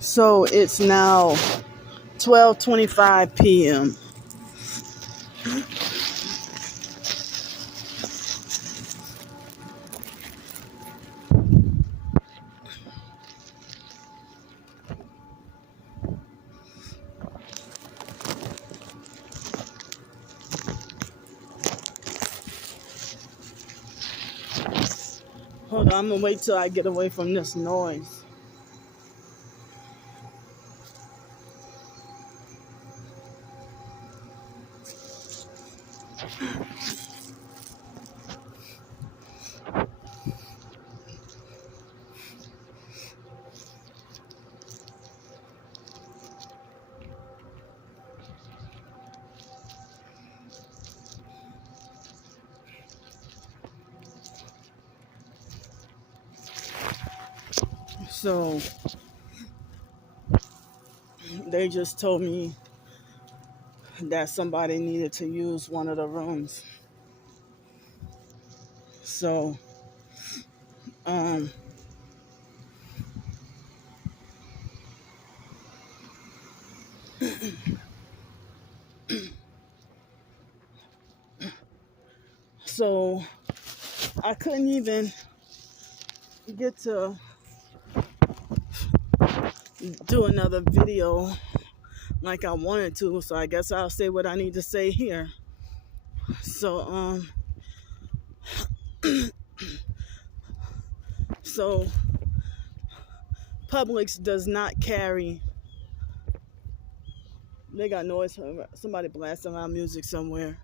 So it's now 12:25 p.m. Hold on, I'm gonna wait till I get away from this noise. So they just told me that somebody needed to use one of the rooms. So um so I couldn't even get to do another video like I wanted to, so I guess I'll say what I need to say here. So so Publix does not carry. They got noise. Somebody blasting loud music somewhere.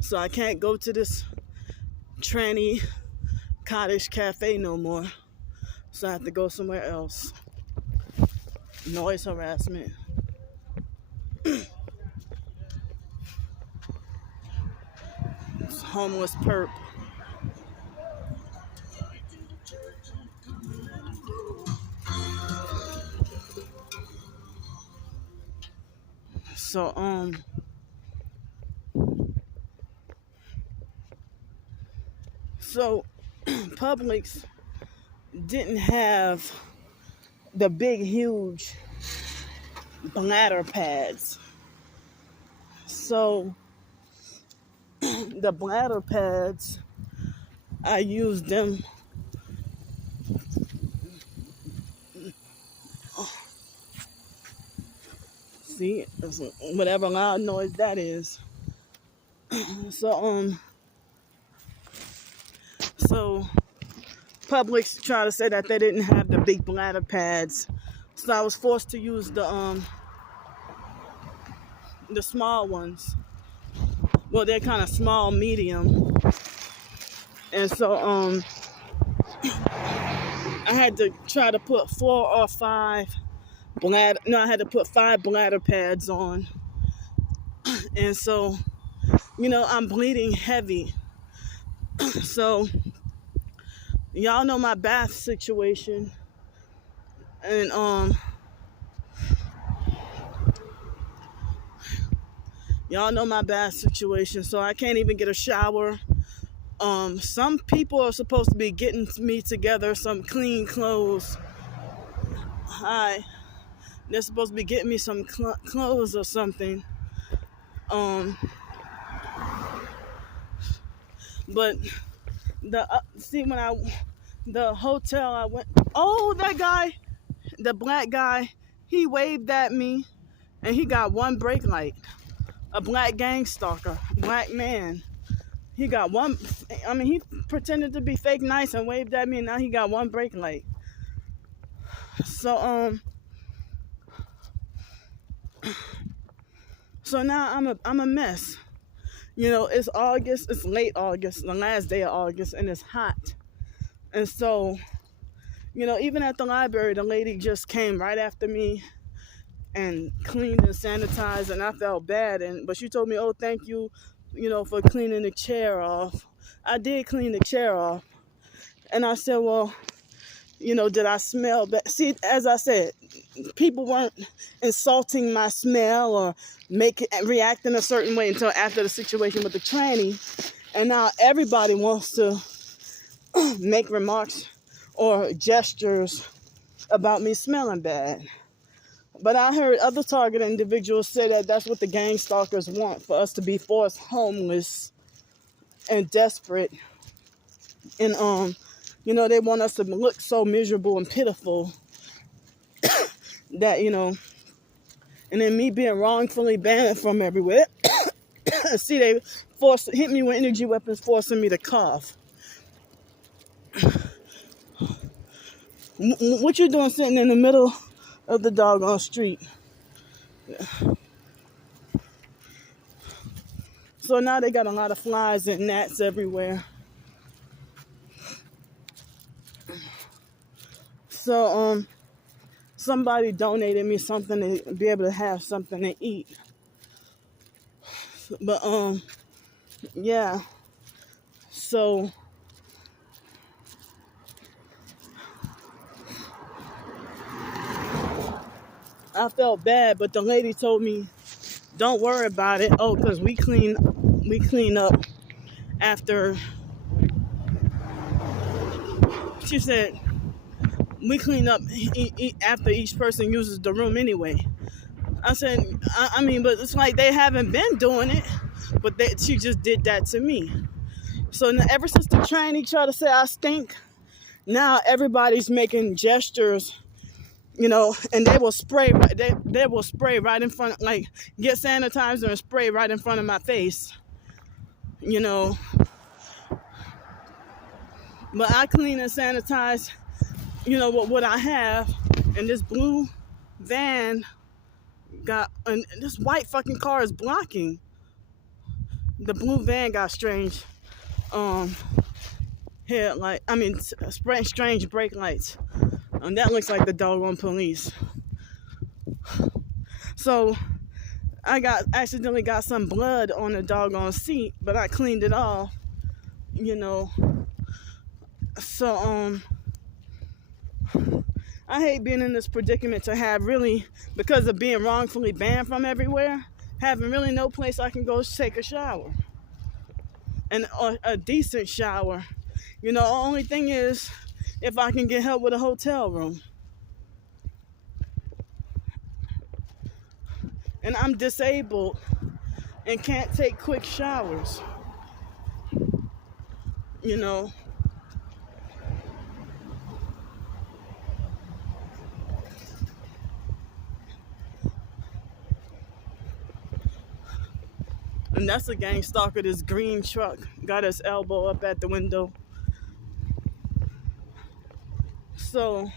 So I can't go to this tranny cottage cafe no more. So I have to go somewhere else. Noise harassment. Homeless perp. So so Publix didn't have the big huge bladder pads. So the bladder pads, I used them. See, whatever loud noise that is. So so Publix tried to say that they didn't have the big bladder pads, so I was forced to use the small ones. Well, they're kind of small, medium, and so I had to try to put 4 or 5 bladder. No, I had to put 5 bladder pads on, and so I'm bleeding heavy. So y'all know my bath situation, and y'all know my bath situation, so I can't even get a shower. Some people are supposed to be getting me together some clean clothes. They're supposed to be getting me some clothes or something. But the hotel I went. Oh, that guy, the black guy, he waved at me, and he got one brake light. A black gang stalker, black man. He got one. I mean, he pretended to be fake nice and waved at me, and now he got one brake light. So so now I'm a mess. It's August. It's late August, the last day of August, and it's hot. And so, even at the library, the lady just came right after me and cleaned and sanitized, and I felt bad. But she told me, "Oh, thank you, for cleaning the chair off." I did clean the chair off, and I said, "Well, did I smell bad?" See, as I said, people weren't insulting my smell or reacting a certain way until after the situation with the tranny, and now everybody wants to make remarks or gestures about me smelling bad. But I heard other target individuals say that that's what the gang stalkers want, for us to be forced homeless and desperate. And they want us to look so miserable and pitiful that, and then me being wrongfully banned from everywhere. See, they hit me with energy weapons, forcing me to cough. What you doing sitting in the middle of the doggone street? So now they got a lot of flies and gnats everywhere. So somebody donated me something to be able to have something to eat. But yeah. So I felt bad, but the lady told me, don't worry about it. Oh, because we clean up after. She said, we clean up after each person uses the room anyway. I said, I mean, but it's like they haven't been doing it, but she just did that to me. So ever since the trainee tried to say I stink, now everybody's making gestures, and they will spray. They will spray right in front, like get sanitizer and spray right in front of my face, But I clean and sanitize, what I have, and this blue van and this white fucking car is blocking. The blue van got strange strange brake lights. And that looks like the doggone police. So I accidentally got some blood on the doggone seat, but I cleaned it off, So I hate being in this predicament to have really, because of being wrongfully banned from everywhere, having really no place I can go take a shower. And a decent shower. The only thing is if I can get help with a hotel room. And I'm disabled and can't take quick showers. And that's a gang stalker, this green truck. Got his elbow up at the window. So,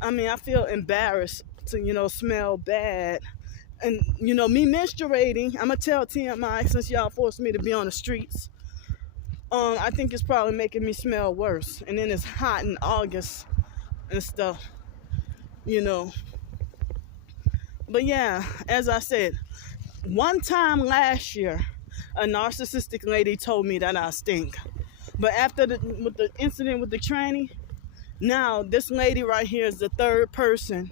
I feel embarrassed to, smell bad. And, me menstruating, I'm going to tell TMI, since y'all forced me to be on the streets, I think it's probably making me smell worse. And then it's hot in August and stuff, But yeah, as I said, one time last year, a narcissistic lady told me that I stink. But after with the incident with the tranny, now this lady right here is the third person,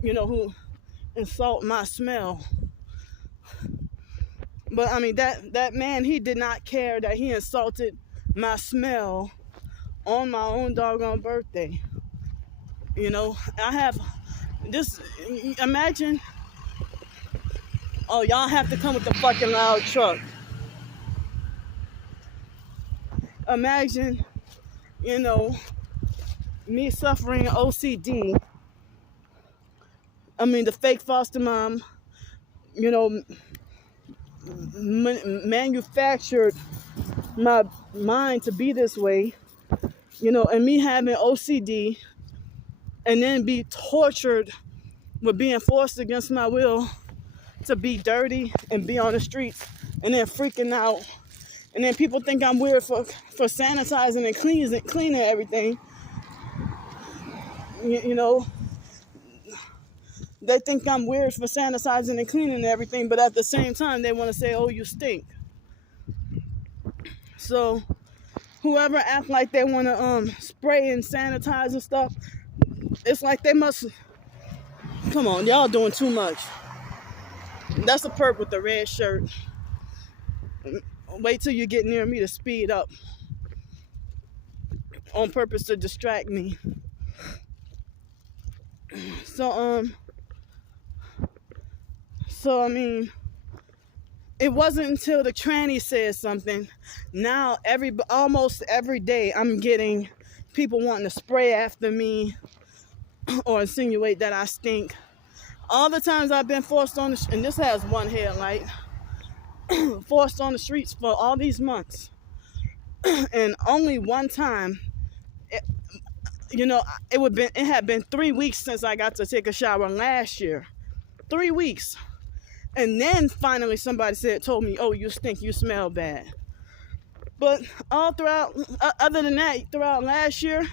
who insult my smell. But that man, he did not care that he insulted my smell on my own doggone birthday. I have this, imagine. Oh, y'all have to come with the fucking loud truck. Imagine, me suffering OCD. The fake foster mom, manufactured my mind to be this way, and me having OCD, and then be tortured with being forced against my will to be dirty and be on the streets, and then freaking out, and then people think I'm weird for sanitizing and cleaning everything. They think I'm weird for sanitizing and cleaning everything, but at the same time they want to say, oh, you stink. So whoever act like they want to spray and sanitize and stuff, it's like they must, come on, y'all doing too much. That's a perp with the red shirt. Wait till you get near me to speed up on purpose to distract me. So I mean, it wasn't until the tranny said something. Now almost every day I'm getting people wanting to spray after me or insinuate that I stink. All the times I've been forced on and this has one headlight, forced on the streets for all these months, and only one time, it, it had been 3 weeks since I got to take a shower last year, 3 weeks, and then finally somebody told me, "Oh, you stink, you smell bad." But all throughout, other than that, throughout last year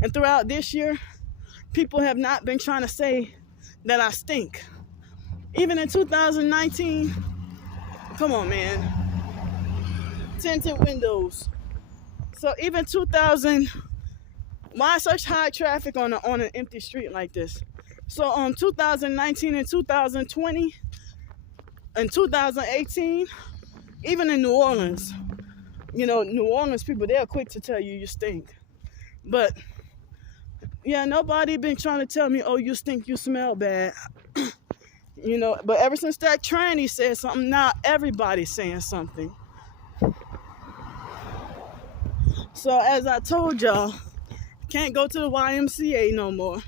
and throughout this year, people have not been trying to say that I stink. Even in 2019, come on, man, tinted windows. So even 2000, why such high traffic on an empty street like this? So 2019 and 2020 and 2018, even in New Orleans, New Orleans people, they're quick to tell you stink. But yeah, nobody been trying to tell me, "Oh, you stink, you smell bad." But ever since that tranny said something, now everybody's saying something. So as I told y'all, can't go to the YMCA no more.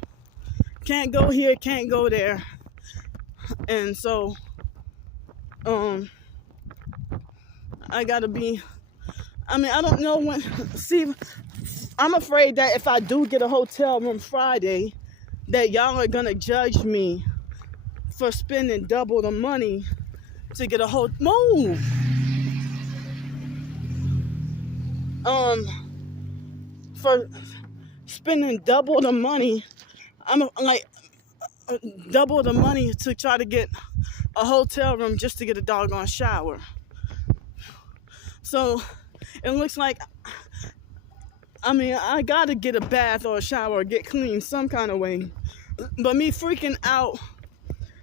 Can't go here, can't go there. And so, I gotta I don't know when, see, I'm afraid that if I do get a hotel room Friday, that y'all are gonna judge me for spending double the money to get a hotel. Move! For spending double the money, I'm like, double the money to try to get a hotel room just to get a doggone shower. So it looks like, I gotta get a bath or a shower or get clean some kind of way. But me freaking out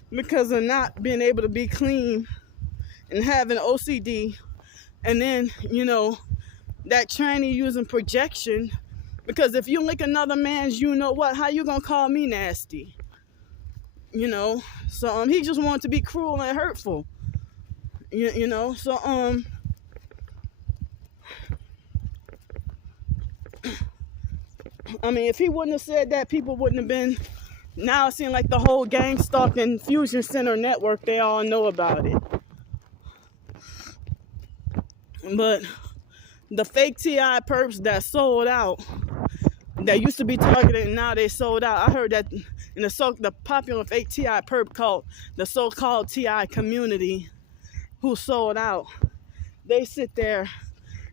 because of not being able to be clean and having OCD, and then, that tranny using projection, because if you lick another man's, how you gonna call me nasty? So he just wanted to be cruel and hurtful. So if he wouldn't have said that, people wouldn't have been. Now it seems like the whole gang stalking Fusion Center network, they all know about it. But the fake TI perps that sold out, that used to be targeted and now they sold out. I heard that in the popular fake TI perp called the so-called TI community who sold out, they sit there,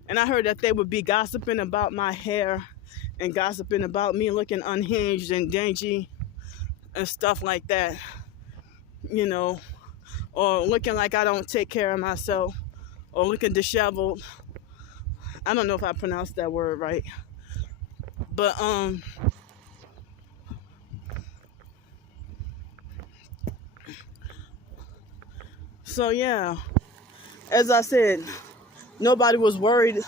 and I heard that they would be gossiping about my hair and gossiping about me looking unhinged and dingy and stuff like that, or looking like I don't take care of myself, or looking disheveled. I don't know if I pronounced that word right. But so yeah, as I said, nobody was worried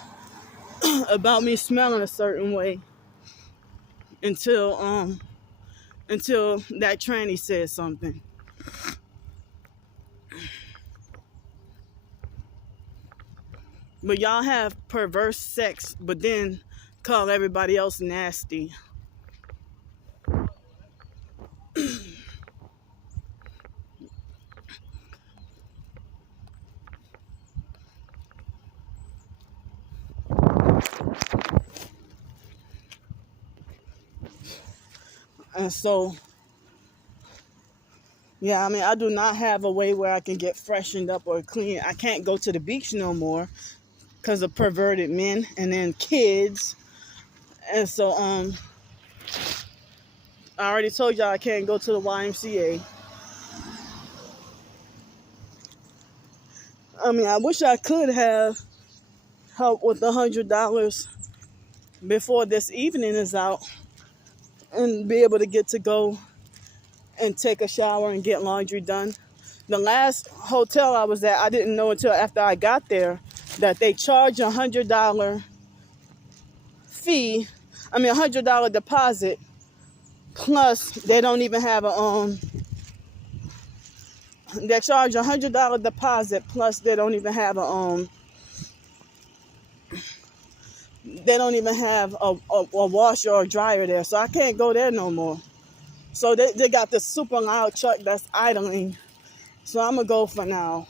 about me smelling a certain way until that tranny said something. But y'all have perverse sex, but then call everybody else nasty. And so, yeah, I do not have a way where I can get freshened up or clean. I can't go to the beach no more because of perverted men and then kids. And so, I already told y'all I can't go to the YMCA. I wish I could have help with $100 before this evening is out and be able to get to go and take a shower and get laundry done. The last hotel I was at, I didn't know until after I got there that they charge a $100 fee, $100 deposit Plus, they don't even have a they charge $100 deposit. Plus, they don't even have a washer or dryer there. So I can't go there no more. So they got this super loud truck that's idling. So I'm gonna go for now.